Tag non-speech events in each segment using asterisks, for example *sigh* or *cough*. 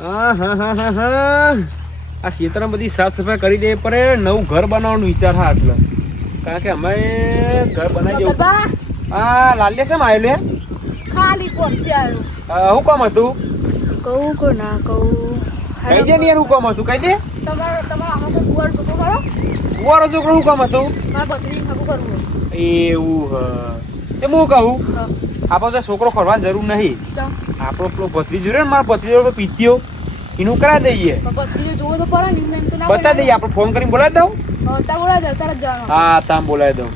હા હા હા હા હા આ ખેતરમાં બધી સાફ સફાઈ કરી દે પડે નવું ઘર બનાવવાનું વિચાર હા એટલે. કારણ કે અમે ઘર બનાવી દેવું. હા લાલ્ય શેમ આવ્યો લે ખાલી કોમથી આવ્યો? શું કામ હતું? કહું કે ના કહું. કહી દે ને હું કોમ હતું કહી દે. તમારો તમારો આમાં તો છોકરો કરો કુવારો છોકરો શું કોમ હતું? મારા બકરી ખગું કરવું એવું હ. એ હું કહું? હા. આપણે છોકરો કરવાની જરૂર નહીં. આપણો પેલો ભત્રીજો રહ્યો ને મારો ભત્રીજો પીતીઓ એનું કરાવી દઈએ. બતા દઈએ આપણે ફોન કરીને બોલાવી દઉં. હા તામ બોલાવી દઉં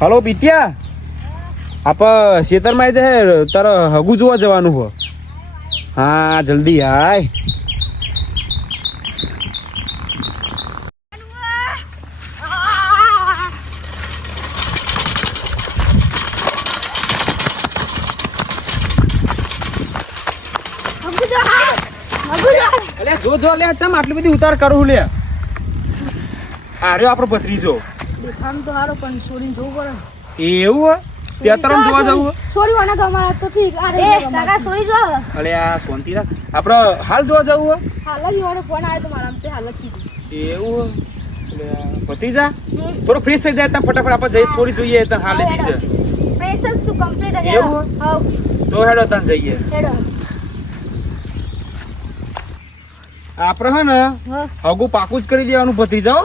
હલો પીતિયા? આપ ખેતરમાં આવી જાય તારે હગુ જોવા જવાનું હો. હા જલ્દી આય હગું જા હગું જા અલે જો જો લે ચમ આટલી બધી ઉતાર કરું લે. આ રહ્યો આપણો ભત્રીજો. દેખામ તો હારો પણ છોરી જોવું પડે. એવું તરફ જોવા જવું? સોરી વાના ગમારા તો ઠીક આ રે કાકા સોરી જો. અલે આ શાંતિ રાખ. આપણે હાલ જોવા જવું? હાલ જ વાળો ફોન આવ્યો તો મારા તે હાલ જ કીધું. એવું ભત્રીજા થોડો ફ્રેશ થઈ જાય તો ફટાફટ આપણે જઈ સોરી જોઈએ તો હાલ ફ્રેશ પૈસા છું કમ્પ્લીટ એવું? હા? તો હેડો તાન જઈએ. હેડો. આપણે હે ને હા. હગું પાકું જ કરી દેવાનું ભતી હો.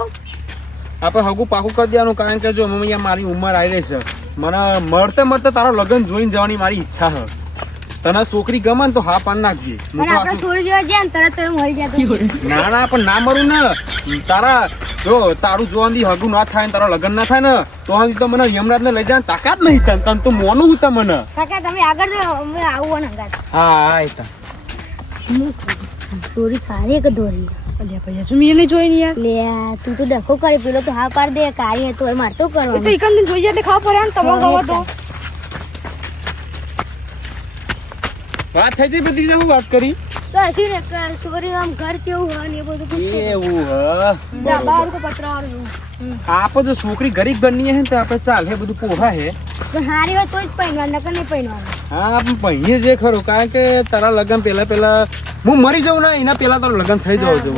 આપણે હગું પાકું કરી દેવાનું કારણ કે જો મમ્મી મારી ઉંમર આવી રહી છે. મને મળતે મળતે તારો લગ્ન જોઈને જવાની મારી ઈચ્છા છે. તને છોકરી ગમે ને તો હા પાન નાખજે. હું આપણે જોવા ગયા ને તરત તરત મરી જતો ના ના પણ ના મરું ને. તારા જો તારું જોવાથી હગું ના થાય ને તારા લગ્ન ના થાય ને તો હાથી તો મને યમરાજ ને લઈ જાય તાકાત નહીં તને તને તો મોનું હું તમને કાકા તમે આગળ આવું ને હા તા. સોરી કાળી કે દોરી અલ્યા ભાઈ હજુ મેં નહીં જોઈ ને યાર. લે તું તો ડખો કરે પેલો તો હા પાડ દે કાળી હતો એ મારતો કરવાનો. તો એકમ જોઈ એટલે ખાવા પડે ને તમારો તો. વાત થઈ હતી બધી હું વાત કરી? તો હસી ને કે સોરી આમ ઘર કેવું હોય ને એ બધું પૂછતો એવું હ બહાર તો પતરાવાનું આપ જો છોકરી ગરીબ ઘરની હે ને તો આપણે ચાલે બધું પોહા હે. પણ હારી હોય તો જ પહેરવા નકર નહીં પહેરવાનું. હા આપણે પહીએ જે ખરું કારણ કે તારા લગન પહેલા પહેલા હું મરી જાઉં ને એના પહેલા તારું લગન થઈ જવું છું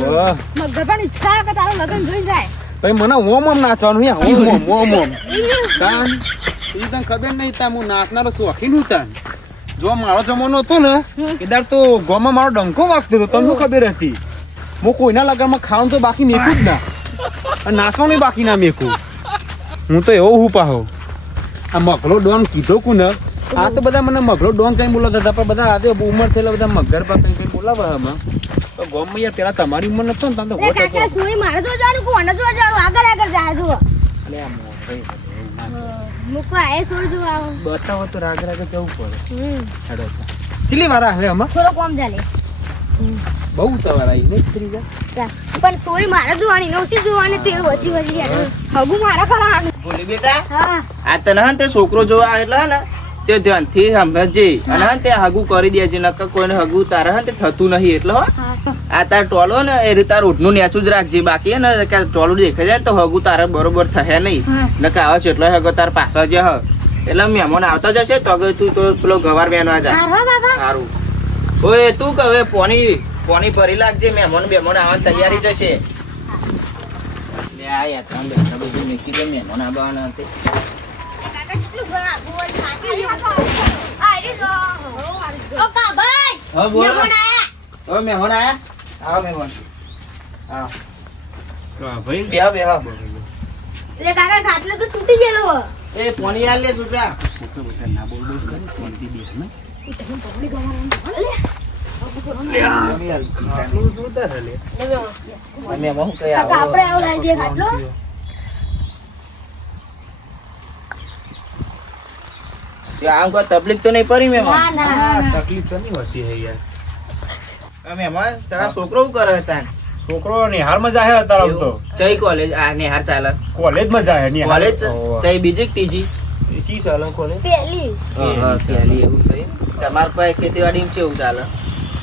મગર પણ ઈચ્છા કે તારું લગન થઈ જાય. ભાઈ મને ઓમ ઓમ નાચવાનું હે ઓમ ઓમ ઓમ ઓમ. *laughs* તાન એ તને ખબર નહીં તા હું નાચનારો શોખીન હું તાન. જો મારો જમાનો હતો ને કેદાર તો ગામમાં મારો ડંકો વાગતો હતો. તમને ખબર હતી? હું કોઈના લગ્નમાં ખાવાનું તો બાકી મેકું જ ના. અને નાસવાનું બાકી ના મેકું. હું તો એવો હું પાહો. આ મગલો ડોન કીધો કુ ને આ તો બધા મને મગલો ડોન કઈ બોલાવતા હતા પણ બધા આજે ઉંમર થયેલા બધા મગર પા કઈ કઈ બોલાવા આમાં. તો ગામમાં યાર પેલા તમારી ઉંમર નતો ને તમને તો મારે તો જાણું કોને તો જાણું આગળ આગળ જાય અલે આ ના મૂકવા એ જોવા આવો. બતાવો તો રાગ રાગ જવું પડે. હમ. હેડો તો. ચીલી વાર આવે આમાં? થોડો કોમ ચાલે. બહુ તમારા ને તા. પણ સોરી મારે જોવાની નોસી જોવાની તેલ વચી વચી હેઠળ. હગું મારે કરવાનું બોલી બેટા હા. આ તને ને તે છોકરો જોવા એટલે ને તે ધ્યાનથી સમજે. અને હે તે હગું કરી દેજે નકર કોઈને હગું તારે હે તે થતું નહીં એટલે આ તાર ટોલો ને એ રીતે તાર ઉઠનું નેચું જ રાખજે. બાકી ને કે ટોલું દેખાય જાય તો હગું તારે બરોબર થશે નહીં. નકા નકર આવે છે એટલો હગો તાર પાછળ જ એટલે મહેમાન આવતા જશે તો તું તો પેલો ગવાર બેનવા જા. હા હા બાબા. સારું ઓય તું કહે પોની પોની ભરી લાગજે. મહેમાન બેમાન આવવાની તૈયારી જશે. લે આ યાર તમે બેઠા બધું મૂકી દે મહેમાન આવવાના કાકા કેટલું ઘર આગું હોય, થાકી ગયો. આ રે જો. ઓ કાભાઈ, હા બોલો. મહેમાન આયા. ઓ મહેમાન આયા. આવો મહેમાન આવો હા ભાઈ. બેહો બેહો લે કાકા ખાટલો તો તૂટી ગયેલો એ પોણી આલ લે છોકરા. છોકરા ના બોલ બોલ કરે શાંતિ બે ને જોરદાર હે લે હું કાકા આપણે આવું લાવી દઈએ ખાટલો? આમ કોઈ તકલીફ તો નહીં પડી મહેમાન ના ના ના તકલીફ તો નહીં હોતી હે યાર. મહેમાન તારા છોકરો શું કરે હતા છોકરો નિહારમાં જાહે અત્યારે આમ તો. ચઈ કોલેજ આ નિહાર ચાલે. કોલેજમાં જાહે નિહાર. કોલેજ. ચઈ બીજી કે ત્રીજી? ચી ચાલે કોલેજ? પહેલી હા પહેલી એવું છે. તમાર કોઈ ખેતીવાડી કેવું ચાલે?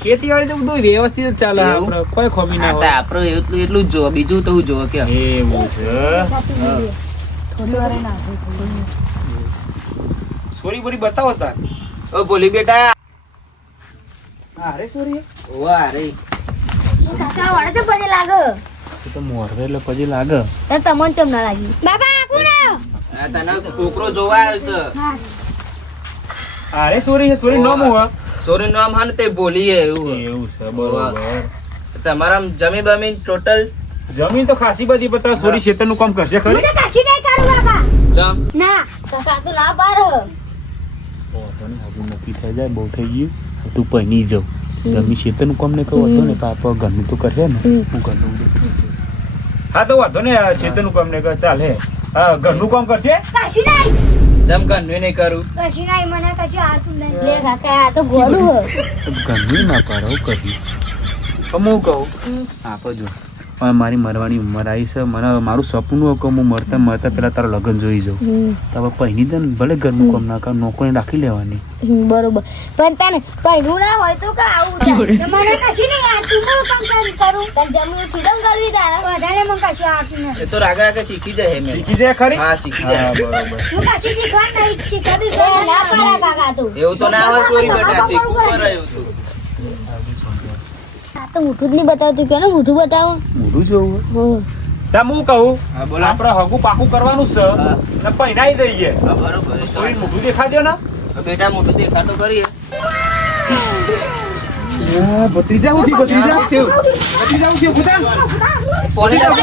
ખેતીવાડી તો બધું વ્યવસ્થિત જ ચાલે? આપણે કોઈ ખોમી ના આપડે હોય. આપણે એટલું એટલું જ જોવો. બીજું તો હું જોવો કે એવું છે. થોડી વાર ના સોરી બોરી બતાવો તાર. ઓ બોલી બેટા. અરે સોરી. ઓ રે કાકા વાળા તો પજે લાગે? તો મોરવે એટલે પછી લાગે. તો તમને ચમ ના લાગી. બાબા કોણ આવ્યો? તને છોકરો જોવા આવ્યો છે. અરે સોરી હે સોરી નો સોરી નામ હન તે બોલીએ એવું. એવું છે બરોબર. તમારા જમીન બમી ટોટલ જમીન તો ખાસી બધી બતા સોરી ખેતરનું કામ કરશે ખરી? નહીં કરું જમ ના કાકા તો ના પાર હજુ નક્કી થઈ જાય બહુ થઈ ગયું. તું પૈની જાઉં જમી ખેતરનું કામ ને કહું હતો ને પાપા ઘરનું તો કરે ને. હું ઘરનું. હા તો વાંધો ને ખેતરનું કામ ને કહે ચાલે. હા ઘરનું કામ કરશે? કશી નહીં. જમ કન્વે નહીં કરું. કશી નહીં મને કશું આવતું નહીં. લે કાકા આ તો ગોડું હે તો ઘરનું ના કરી પણ હું કહું. આપો જો. હવે મારી મરવાની ઉંમર આવી છે મને હવે મારું સપનું હતું કે હું મરતા મરતા પહેલા તારા લગ્ન જોઈ જાઉં તો હવે પહેલી દે ભલે ઘરનું કામ ના કર નોકરી રાખી લેવાની બરોબર પણ તને પહેલું ના હોય તો કે આવું થાય મને કશું નહીં આવતું હું કામ કામ કરું તને જમીન ફ્રીડમ કરવી તારે વધારે મને કશું આવતું નથી એ તો રાગા રાગા શીખી જાય મેં શીખી જાય ખરી હા શીખી જાય બરોબર હું કશું શીખવા નહીં શીખવી ના પાડા કાકા તું એવું તો ના હોય ચોરી બેટા શીખવું પર એવું તો આ તો મુઠું જ નહીં બતાવતું. કે મુઠું બતાવો? મોઢું જોવું હો તા હું કહું હા બોલો. આપણે હગું પાકું કરવાનું છે ને પહેરાઈ દઈએ. હા, બરોબર. સોરી તો. મોઢું દેખા દે ને? બેટા મોટું દેખાતો કરીએ. ભત્રીજા ઉઠી ભત્રીજા. ભત્રીજા ઉઠી ઉઠા પોણી લાવ,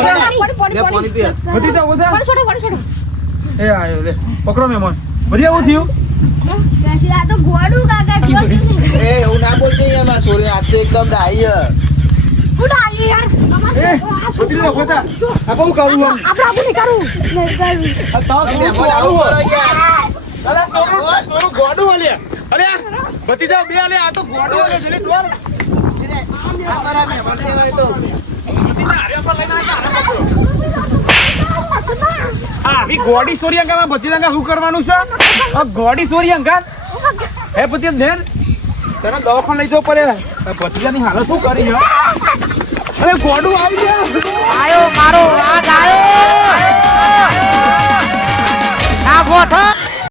પોણી. પીએ. ભત્રીજા ઉઠા. પણ છોડો પણ છોડો. એ આયો લે. પકડો મહેમાન. ભત્રીજા કાશી આ તો ગોડું કાકા સોરું સોરું ગોડું સોરી અંગામાં ભત્રીજા શું કરવાનું છે આ ગોડી સોરી અંગા હે ભત્રીજા ધેન તને દવાખાને લઈ જવું પડે આ ની હાલત શું કરી છે? અરે ગોડું આવી ગયા. આયો મારો આ ગાયો આ ગોઠો.